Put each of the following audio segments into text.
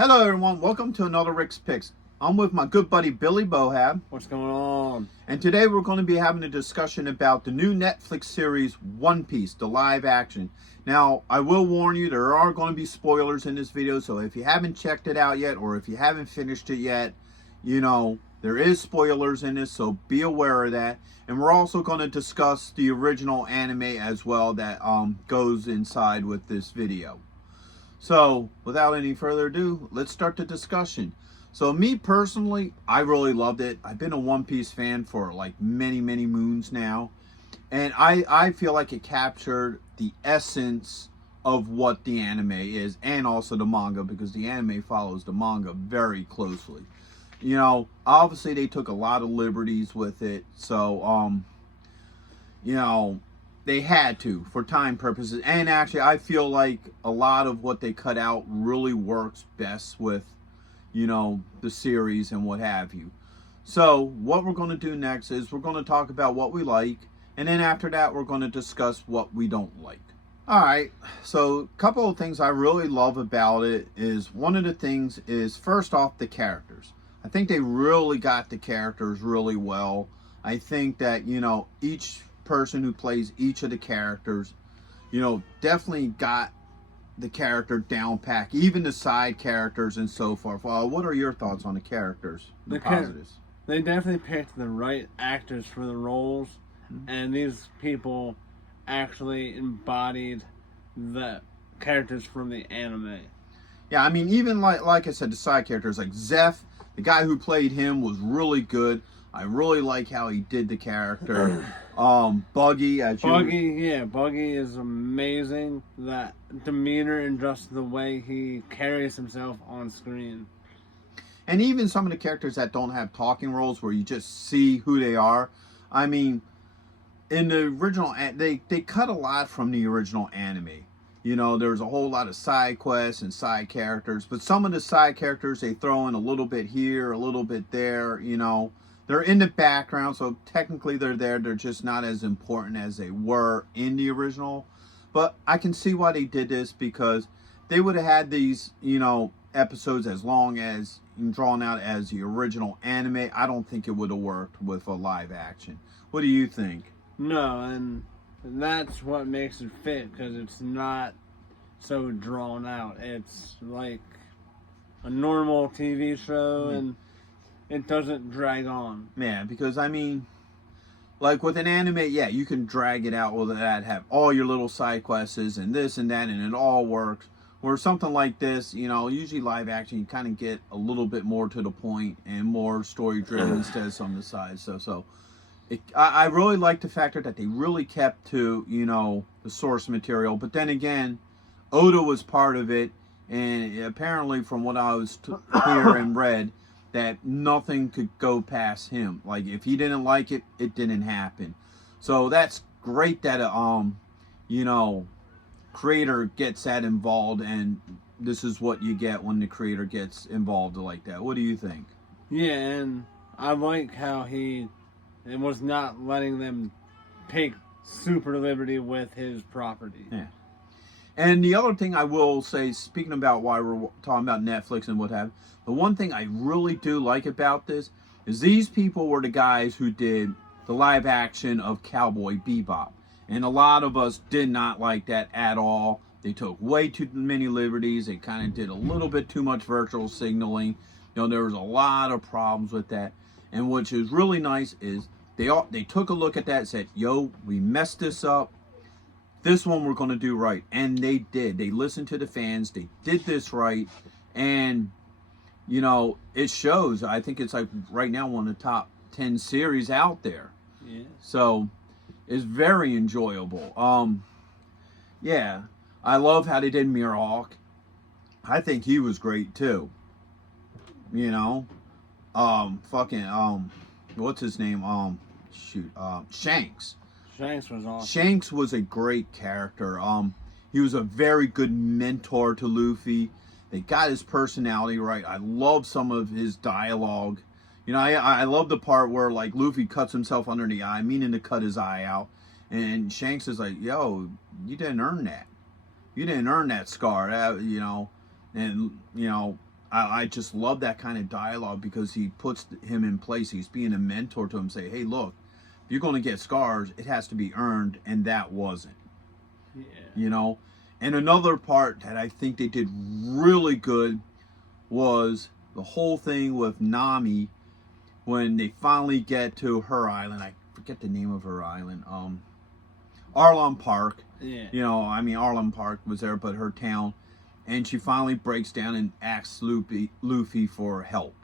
Hello everyone, welcome to another Rick's Picks. I'm with my good buddy Billy Bohab. What's going on? And today we're going to be having a discussion about the new Netflix series One Piece, the live action. Now, I will warn you, there are going to be spoilers in this video, so if you haven't checked it out yet, or if you haven't finished it yet, there is spoilers in this, so be aware of that. And we're also going to discuss the original anime as well that goes inside with this video. So, without any further ado, let's start the discussion. So, me personally, I really loved it. I've been a One Piece fan for like many moons now. And I feel like it captured the essence of what the anime is, and also the manga, because the anime follows the manga very closely. Obviously they took a lot of liberties with it. So, they had to for time purposes, and actually I feel like a lot of what they cut out really works best with the series and what have you. So what we're going to do next is we're going to talk about what we like, and then after that we're going to discuss what we don't like. All right, so a couple of things I really love about it is, one of the things is, first off, the characters. I think they really got the characters really well. I think that each person who plays each of the characters, definitely got the character down pack, even the side characters and so forth. What are your thoughts on the characters, the positives? They definitely picked the right actors for the roles, and these people actually embodied the characters from the anime. Yeah, I mean, even like I said, the side characters, like Zeph, the guy who played him was really good. I really like how he did the character. Buggy is amazing. That demeanor and just the way he carries himself on screen. And even some of the characters that don't have talking roles, where you just see who they are. I mean, in the original, they cut a lot from the original anime. There's a whole lot of side quests and side characters, but some of the side characters they throw in a little bit here, a little bit there. They're in the background, so technically they're there. They're just not as important as they were in the original. But I can see why they did this, because they would have had these, episodes as long as drawn out as the original anime. I don't think it would have worked with a live action. What do you think? No, and that's what makes it fit, because it's not so drawn out. It's like a normal TV show, and it doesn't drag on. Yeah, because I mean, like with an anime, yeah, you can drag it out with that, have all your little side quests and this and that, and it all works. Or something like this, usually live action, you kind of get a little bit more to the point and more story driven instead of some of the sides. I really like the factor that they really kept to, the source material. But then again, Oda was part of it, and apparently from what I was hear and read, that nothing could go past him. Like, if he didn't like it, it didn't happen. So that's great that creator gets that involved, and this is what you get when the creator gets involved like that. What do you think? Yeah, and I like how he was not letting them take super liberty with his property. Yeah. And the other thing I will say, speaking about why we're talking about Netflix and what have you, the one thing I really do like about this is these people were the guys who did the live action of Cowboy Bebop. And a lot of us did not like that at all. They took way too many liberties. They kind of did a little bit too much virtual signaling. There was a lot of problems with that. And which is really nice is they took a look at that and said, yo, we messed this up. This one we're going to do right. And they did. They listened to the fans. They did this right. And, it shows. I think it's like right now one of the top 10 series out there. Yeah. So it's very enjoyable. Yeah. I love how they did Mihawk. I think he was great too. What's his name? Shanks. Shanks was awesome. Shanks was a great character. He was a very good mentor to Luffy. They got his personality right. I love some of his dialogue. I love the part where like Luffy cuts himself under the eye, meaning to cut his eye out, and Shanks is like, "Yo, you didn't earn that. You didn't earn that scar." And I just love that kind of dialogue because he puts him in place. He's being a mentor to him, say, hey, look, if you're going to get scars, it has to be earned, and that wasn't. Yeah. You know? And another part that I think they did really good was the whole thing with Nami when they finally get to her island. I forget the name of her island. Arlong Park. Yeah. You know, I mean, Arlong Park was there, but her town. And she finally breaks down and asks Luffy for help.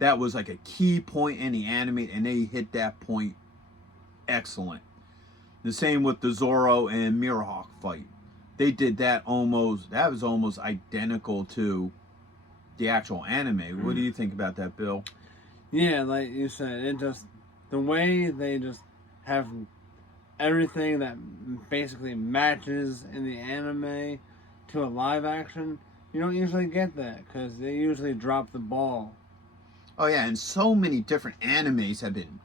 That was like a key point in the anime, and they hit that point excellent. The same with the Zoro and Mihawk fight. They did that was almost identical to the actual anime. What do you think about that, Bill? Yeah, like you said, the way they just have everything that basically matches in the anime to a live action, you don't usually get that because they usually drop the ball. Oh yeah, and so many different animes have been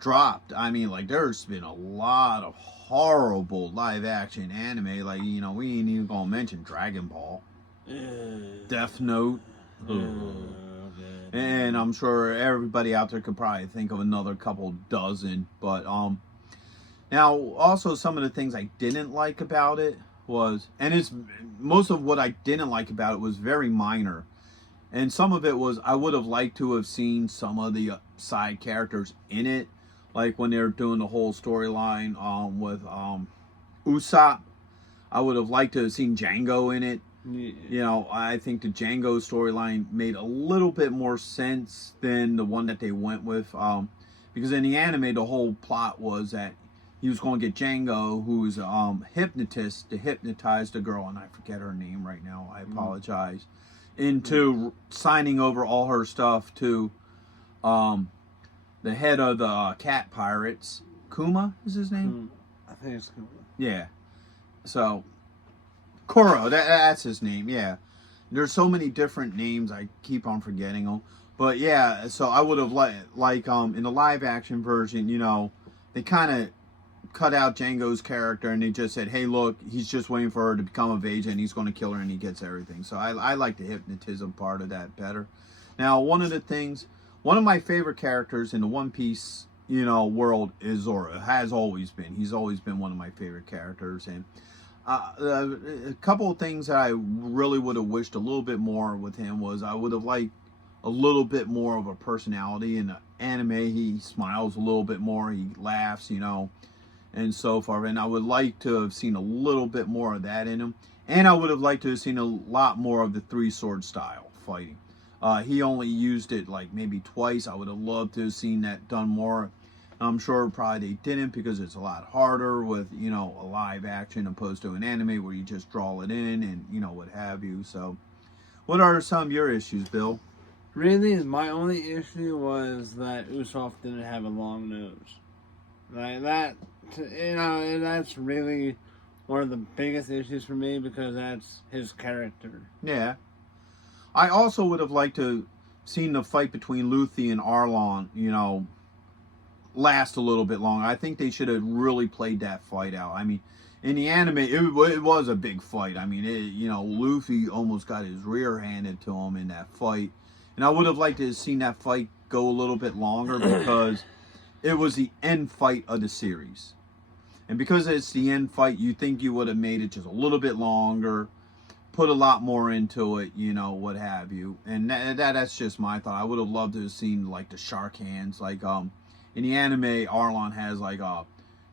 dropped. I mean, like, there's been a lot of horrible live action anime. Like, you know, we ain't even gonna mention Dragon Ball, Death Note, and I'm sure everybody out there could probably think of another couple dozen. But now also some of the things I didn't like about it was, and it's most of what I didn't like about it was very minor. And some of it was I would have liked to have seen some of the side characters in it, like when they're doing the whole storyline with Usopp. I would have liked to have seen Django in it. Yeah. You know, I think the Django storyline made a little bit more sense than the one that they went with. Because in the anime, the whole plot was that he was going to get Django, who's a hypnotist, to hypnotize the girl, and I forget her name right now. I apologize. Into signing over all her stuff to the head of the cat pirates. Kuma is his name? I think it's Kuma. Yeah. So, Koro, that's his name, yeah. There's so many different names, I keep on forgetting them. But yeah, so I would have like in the live action version, you know, they kind of cut out Django's character and they just said, hey, look, he's just waiting for her to become of age and he's going to kill her and he gets everything. So I like the hypnotism part of that better. Now, one of my favorite characters in the One Piece, you know, world is Zoro. Has always been. He's always been one of my favorite characters. And a couple of things that I really would have wished a little bit more with him was I would have liked a little bit more of a personality. In the anime, he smiles a little bit more. He laughs, you know, and so far. And I would like to have seen a little bit more of that in him. And I would have liked to have seen a lot more of the three-sword style fighting. He only used it like maybe twice. I would have loved to have seen that done more. I'm sure probably they didn't because it's a lot harder with, you know, a live action opposed to an anime where you just draw it in and, you know, what have you. So what are some of your issues, Bill? Really, my only issue was that Usopp didn't have a long nose. Like that, you know, and that's really one of the biggest issues for me because that's his character. Yeah. I also would have liked to seen the fight between Luffy and Arlong, you know, last a little bit longer. I think they should have really played that fight out. I mean, in the anime, it was a big fight. I mean, you know, Luffy almost got his rear handed to him in that fight. And I would have liked to have seen that fight go a little bit longer because it was the end fight of the series. And because it's the end fight, you think you would have made it just a little bit longer, put a lot more into it, you know, what have you. And that's just my thought. I would have loved to have seen, like, the shark hands. Like, in the anime, Arlong has, like,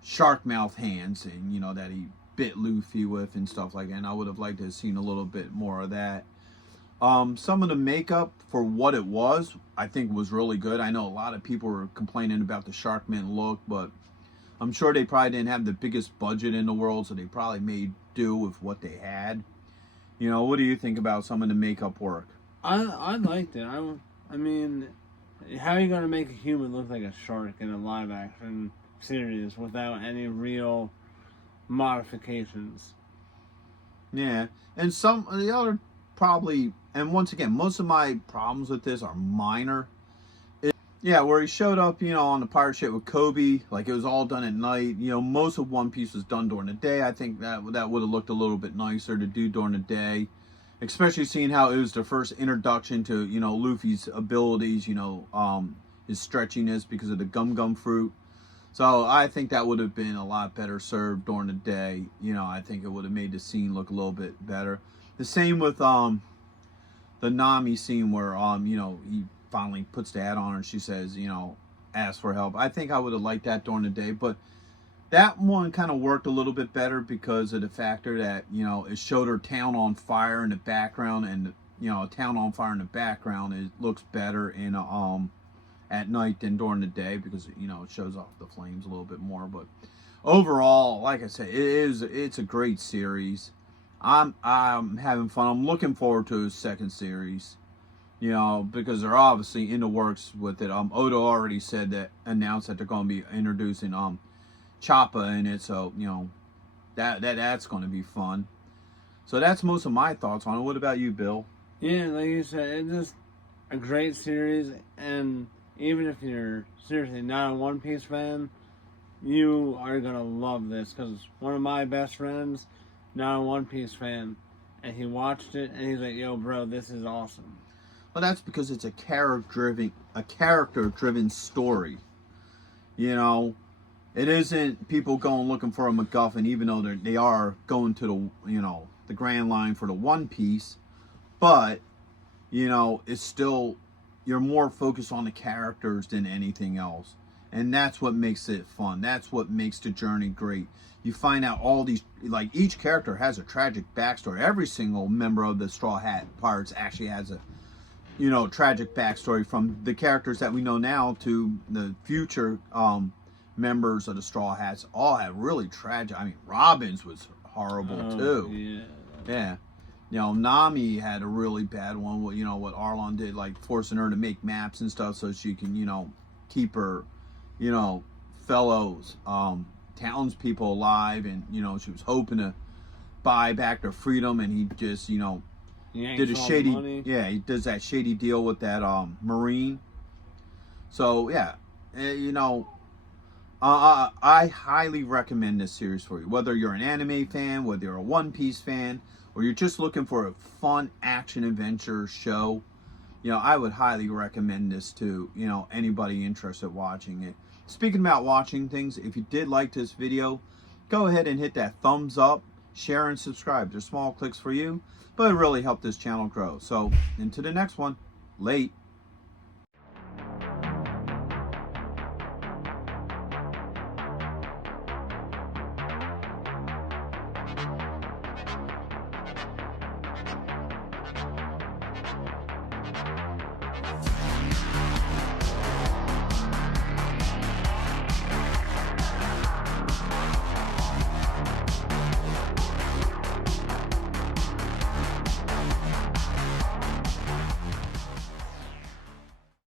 shark mouth hands, and, you know, that he bit Luffy with and stuff like that. And I would have liked to have seen a little bit more of that. Some of the makeup for what it was, I think was really good. I know a lot of people were complaining about the Sharkman look, but I'm sure they probably didn't have the biggest budget in the world, so they probably made do with what they had. You know, what do you think about some of the makeup work? I liked it. I mean, how are you going to make a human look like a shark in a live action series without any real modifications? Yeah, and some of the other probably, and once again, most of my problems with this are minor. Yeah, where he showed up, you know, on the pirate ship with Kobe, like it was all done at night. You know, most of One Piece was done during the day. I think that would have looked a little bit nicer to do during the day. especially seeing how it was the first introduction to, you know, Luffy's abilities, you know, his stretchiness because of the gum fruit. So I think that would have been a lot better served during the day. You know, I think it would have made the scene look a little bit better. The same with the Nami scene where you know, he finally puts the hat on her and she says, you know, ask for help. I think I would have liked that during the day, but that one kind of worked a little bit better because of the factor that, you know, it showed her town on fire in the background, and, you know, a town on fire in the background, it looks better in at night than during the day because, you know, it shows off the flames a little bit more. But overall, like I said, it's a great series. I'm having fun. I'm looking forward to a second series, you know, because they're obviously in the works with it. Oda already announced that they're going to be introducing Choppa in it, so, you know, that's going to be fun. So that's most of my thoughts on it. What about you, Bill? Yeah, like you said, it's just a great series, and even if you're seriously not a One Piece fan, you are gonna love this, because one of my best friends, not a One Piece fan, and he watched it and he's like, "Yo, bro, this is awesome." Well, that's because it's a character-driven story. You know, it isn't people going looking for a MacGuffin, even though they are going to the, you know, the Grand Line for the One Piece, but, you know, it's still, you're more focused on the characters than anything else. And that's what makes it fun. That's what makes the journey great. You find out all these, like, each character has a tragic backstory. Every single member of the Straw Hat Pirates actually has a, you know, tragic backstory, from the characters that we know now to the future members of the Straw Hats. All have really tragic. I mean, Robin's was horrible too. Yeah. Yeah. You know, Nami had a really bad one. You know, what Arlong did, like forcing her to make maps and stuff so she can, you know, keep her, you know, fellows, townspeople alive. And, you know, she was hoping to buy back their freedom, and he just, you know, did a shady, yeah, he does that shady deal with that Marine. So, yeah, you know, I highly recommend this series for you. Whether you're an anime fan, whether you're a One Piece fan, or you're just looking for a fun action adventure show, you know, I would highly recommend this to, you know, anybody interested in watching it. Speaking about watching things, if you did like this video, go ahead and hit that thumbs up, share, and subscribe. They're small clicks for you, but it really helped this channel grow. So, into the next one. Late.